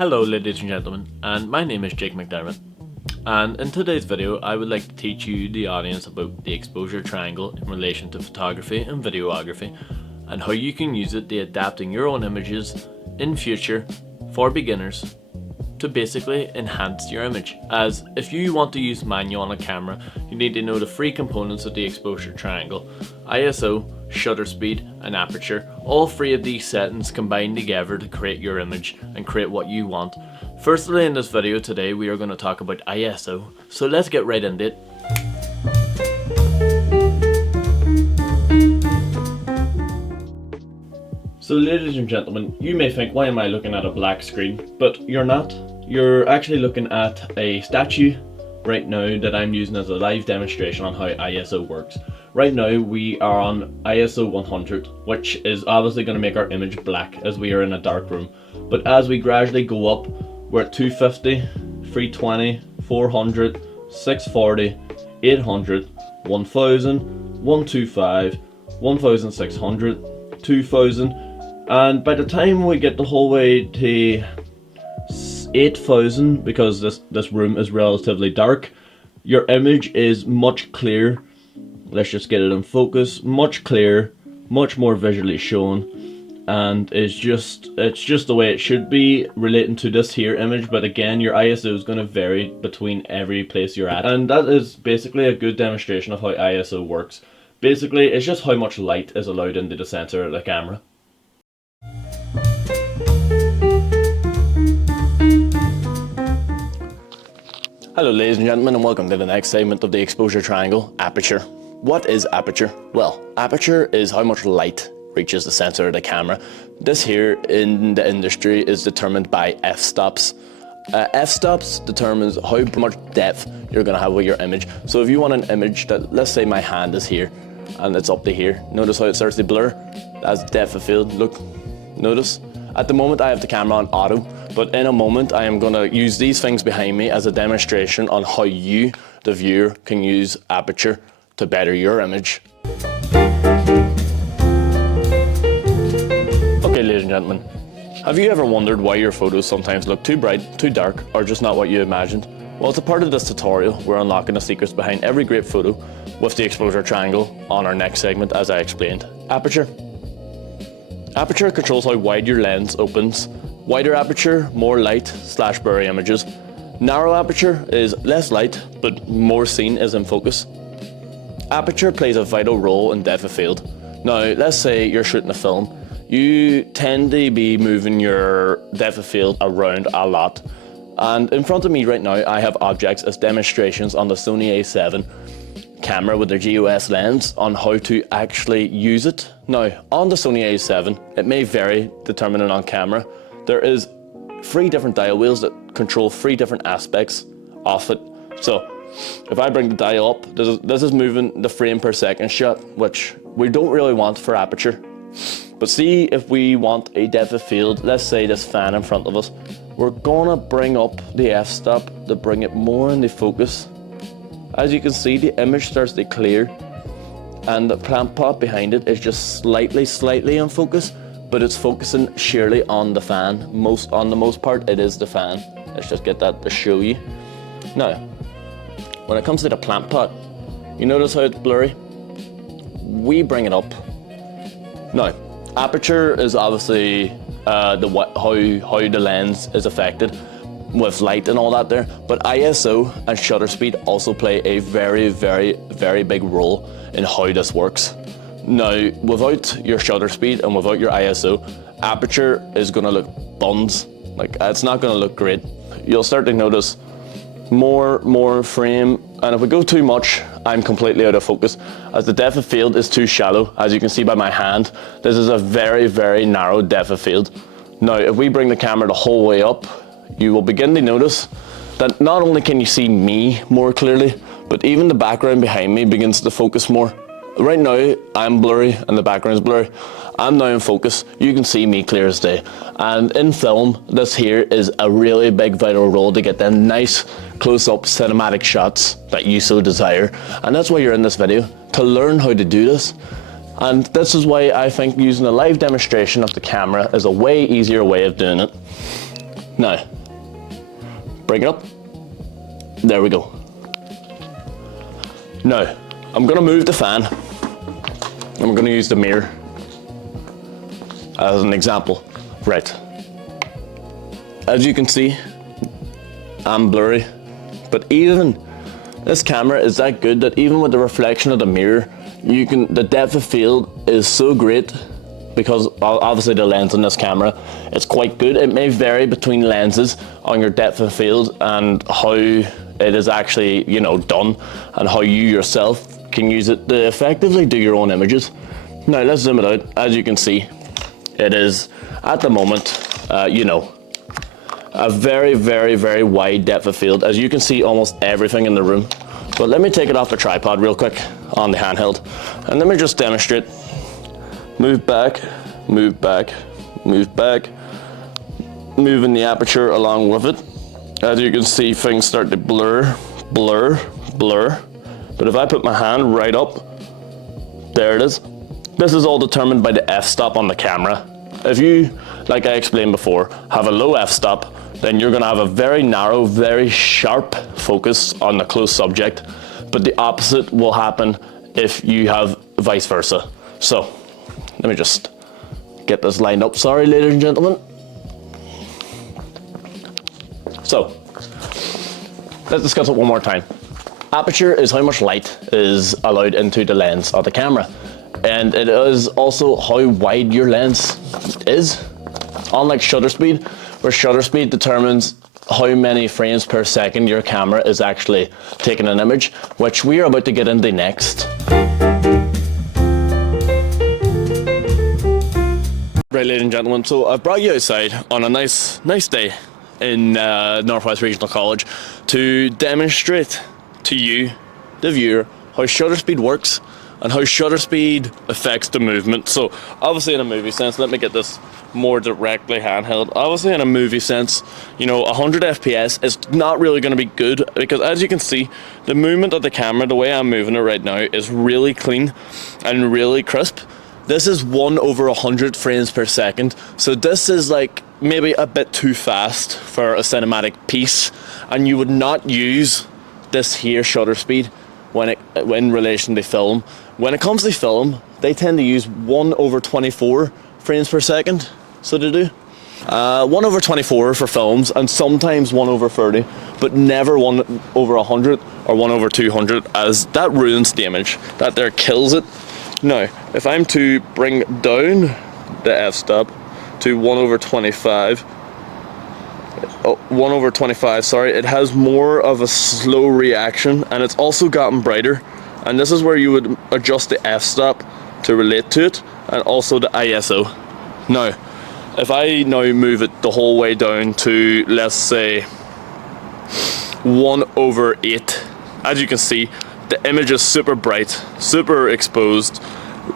Hello ladies and gentlemen, and my name is Jake McDermott, and in today's video I would like to teach you, the audience, about the exposure triangle in relation to photography and videography, and how you can use it to adapting your own images in future for beginners to basically enhance your image. As if you want to use manual on a camera, you need to know the three components of the exposure triangle: ISO, shutter speed and aperture. All three of these settings combine together to create your image and create what you want. Firstly, in this video today we are going to talk about ISO, so let's get right into it. So ladies and gentlemen, you may think, why am I looking at a black screen? But you're not. You're actually looking at a statue right now that I'm using as a live demonstration on how ISO works. Right now we are on ISO 100, which is obviously going to make our image black as we are in a dark room. But as we gradually go up, we're at 250, 320, 400, 640, 800, 1000, 125, 1600, 2000, and by the time we get the whole way to 8000, because this room is relatively dark, your image is much clearer. Let's just get it in focus. Much clearer, much more visually shown, and it's just the way it should be relating to this here image. But again, your ISO is going to vary between every place you're at, and that is basically a good demonstration of how ISO works. Basically, it's just how much light is allowed into the center of the camera. Hello ladies and gentlemen, and welcome to the next segment of the exposure triangle, aperture. What is aperture? Well, aperture is how much light reaches the sensor of the camera. This here in the industry is determined by f-stops. F-stops determines how much depth you're going to have with your image. So if you want an image that, let's say my hand is here and it's up to here, notice how it starts to blur? That's depth of field. Look, notice? At the moment I have the camera on auto, but in a moment I am going to use these things behind me as a demonstration on how you, the viewer, can use aperture to better your image. Okay ladies and gentlemen, have you ever wondered why your photos sometimes look too bright, too dark, or just not what you imagined? Well, as a part of this tutorial, we're unlocking the secrets behind every great photo with the exposure triangle on our next segment, as I explained. Aperture. Aperture controls how wide your lens opens. Wider aperture, more light / blurry images. Narrow aperture is less light, but more scene is in focus. Aperture plays a vital role in depth of field. Now, let's say you're shooting a film. You tend to be moving your depth of field around a lot. And in front of me right now, I have objects as demonstrations on the Sony A7 camera with their GOS lens on how to actually use it. Now, on the Sony A7, it may vary depending on camera. There is 3 different dial wheels that control 3 different aspects of it. So, if I bring the dial up, this is moving the frame per second shot, which we don't really want for aperture. But see, if we want a depth of field, let's say this fan in front of us, we're gonna bring up the f-stop to bring it more into focus. As you can see, the image starts to clear, and the plant pot behind it is just slightly in focus, but it's focusing sheerly on the fan. On the most part, it is the fan. Let's just get that to show you. Now, when it comes to the plant pot, you notice how it's blurry? We bring it up. Now, aperture is obviously how the lens is affected with light and all that there, but ISO and shutter speed also play a very big role in how this works. Now, without your shutter speed and without your ISO, aperture is going to look buns. Like, it's not going to look great. You'll start to notice more frame, and if we go too much, I'm completely out of focus, as the depth of field is too shallow. As you can see by my hand, this is a very narrow depth of field. Now, if we bring the camera the whole way up, you will begin to notice that not only can you see me more clearly, but even the background behind me begins to focus more. Right now, I'm blurry and the background is blurry. I'm now in focus. You can see me clear as day. And in film, this here is a really big vital role to get them nice close-up cinematic shots that you so desire. And that's why you're in this video, to learn how to do this. And this is why I think using a live demonstration of the camera is a way easier way of doing it. Now, bring it up. There we go. Now, I'm gonna move the fan. I'm gonna use the mirror as an example. Right. As you can see, I'm blurry, but even this camera is that good that even with the reflection of the mirror, the depth of field is so great, because obviously the lens on this camera, it's quite good. It may vary between lenses on your depth of field and how it is actually, done, and how you yourself can use it to effectively do your own images. Now let's zoom it out. As you can see, it is at the moment, a very, very, very wide depth of field. As you can see, almost everything in the room. But let me take it off the tripod real quick on the handheld, and let me just demonstrate. Move back, move back, move back, moving the aperture along with it. As you can see, things start to blur, blur, blur. But if I put my hand right up, there it is. This is all determined by the f-stop on the camera. If you, like I explained before, have a low f-stop, then you're gonna have a very narrow, very sharp focus on the close subject, but the opposite will happen if you have vice versa. So, let me just get this lined up. Sorry, ladies and gentlemen. So, let's discuss it one more time. Aperture is how much light is allowed into the lens of the camera. And it is also how wide your lens is. Unlike shutter speed, where shutter speed determines how many frames per second your camera is actually taking an image, which we are about to get into next. Right, ladies and gentlemen, so I've brought you outside on a nice day in Northwest Regional College to demonstrate to you, the viewer, how shutter speed works and how shutter speed affects the movement. So obviously in a movie sense, let me get this more directly handheld. Obviously in a movie sense, 100 FPS is not really going to be good, because as you can see, the movement of the camera, the way I'm moving it right now, is really clean and really crisp. This is 1/100 frames per second, so this is like maybe a bit too fast for a cinematic piece, and you would not use this here shutter speed in relation to film. When it comes to film, they tend to use 1/24 frames per second, so they do. 1/24 for films, and sometimes 1/30, but never 1/100 or 1/200, as that ruins the image. That there kills it. Now, if I'm to bring down the f-stop to 1/25, 1/25, sorry, it has more of a slow reaction, and it's also gotten brighter. And this is where you would adjust the f-stop to relate to it, and also the ISO. Now, if I now move it the whole way down to, let's say, 1/8, as you can see, the image is super bright, super exposed.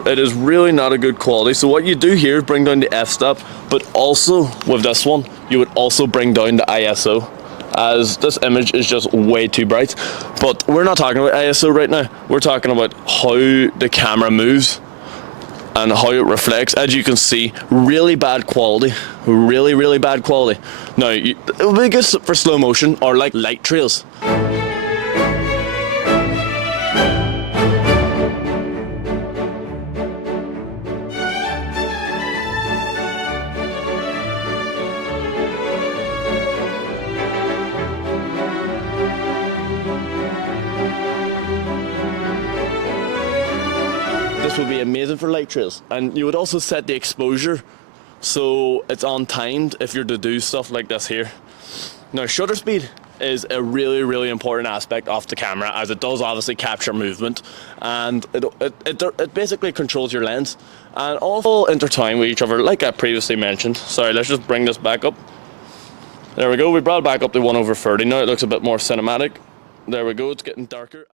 It is really not a good quality. So what you do here is bring down the f-stop, but also with this one, you would also bring down the ISO, as this image is just way too bright. But we're not talking about ISO right now. We're talking about how the camera moves and how it reflects. As you can see, really bad quality, really, really bad quality. Now, it would be good for slow motion or like light trails. This would be amazing for light trails, and you would also set the exposure so it's on timed if you're to do stuff like this here. Now, shutter speed is a really, really important aspect of the camera, as it does obviously capture movement, and it basically controls your lens, and all intertwine with each other, like I previously mentioned. Sorry, let's just bring this back up. There we go, we brought it back up to 1/30. Now it looks a bit more cinematic. There we go, it's getting darker.